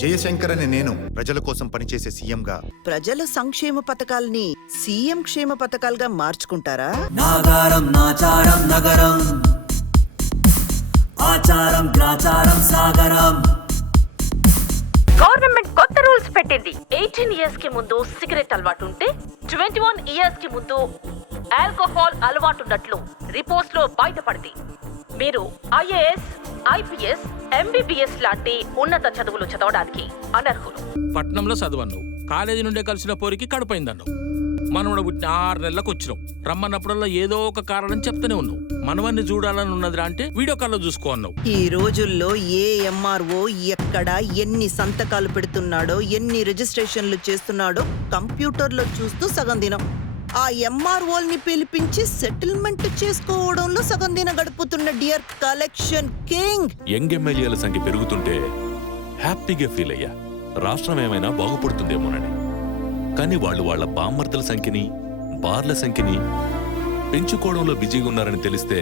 జయశంకర్ అనే నేను ప్రజల కోసం పనిచేసే సీఎంగా ప్రజల సంక్షేమ పథకాల్ని సీఎం క్షేమ పథకాలుగా మార్చుకుంటారా? నాగారం నాచారం నగరం, ఆచారం గ్రాచారం సాగరం. గవర్నమెంట్ కొత్త రూల్స్ పెట్టింది. 18 ఇయర్స్ కి ముందు సిగరెట్ అలవాటు ఉంటే 21 ఇయర్స్ కి ముందు ఆల్కహాల్ అలవాటు ఉన్నట్లు రిపోర్ట్స్ లో బయటపడింది. మీరు IAS, IPS, MBBS లాంటి ఉన్నత చదువులు చదవడానికి అనర్హులు. పట్నంలో చదువన్నావు, కాలేజీ నుండే కలిసిన పోరికి కడుపైందన్నావు. మనవడ పుట్టిన 6 నెలలకు వచ్చినావు. రమ్మన్నప్పుడల్లా ఏదో ఒక కారణం చెప్తూనే ఉన్నావు. మనవన్ని చూడాలని ఉన్నదిరా అంటే వీడియో కాల్లో చూసుకో అన్నావు. ఈ రోజుల్లో ఏ MRO ఎక్కడ ఎన్ని సంతకాలు పెడుతున్నాడో, ఎన్ని రిజిస్ట్రేషన్లు చేస్తున్నాడో కంప్యూటర్లో చూస్తూ సగం దినం ఆ MROల్ని పిలిపించి సెటిల్మెంట్ చేసుకోవడంలో సగం దినం గడుపుతున్న డియర్ కలెక్షన్ కింగ్. యంగ్ ఎమ్మెల్యేల సంఖ్య పెరుగుతుంటే హ్యాపీగా ఫీల్ అయ్యా, రాష్ట్రం ఏమైనా బాగుపడుతుందేమోనని. కానీ వాళ్ళు వాళ్ళ బామ్మర్తల సంఖ్యని, బార్ల సంఖ్యని పెంచుకోవడంలో బిజీగా ఉన్నారని తెలిస్తే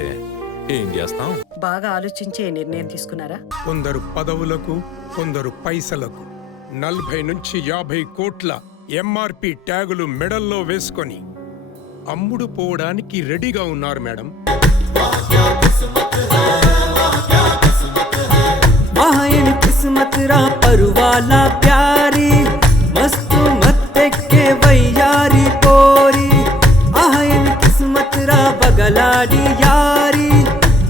ఏం చేస్తాం? బాగా ఆలోచించి నిర్ణయం తీసుకున్నారా? కొందరు పదవులకు, కొందరు పైసలకు 40 నుంచి 50 కోట్ల MRP ట్యాగులు మెడల్లో వేసుకొని అమ్ముడు పోవడానికి రెడీగా ఉన్నారు మేడం. మహాయని కిస్మత్ రా పరువాలా ప్యారీ, మస్తు మత్తెక్కే వయ్యారి పోరి. ఆహయని కిస్మత్ రా బగలాడి యారీ,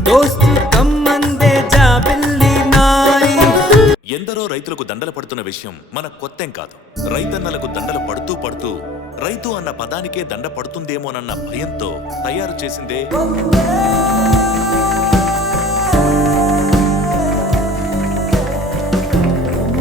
దోస్తు కమ్మందే జాబిల్లి నారీ. ఎందరో రైతులకు దండలు పడుతున్న విషయం మన కొత్తేం కాదు. రైతన్నలకు దండలు పడుతూ పడుతూ రైతు అన్న పదానికే దండ పడుతుందేమోనన్న భయంతో తయారు చేసిందే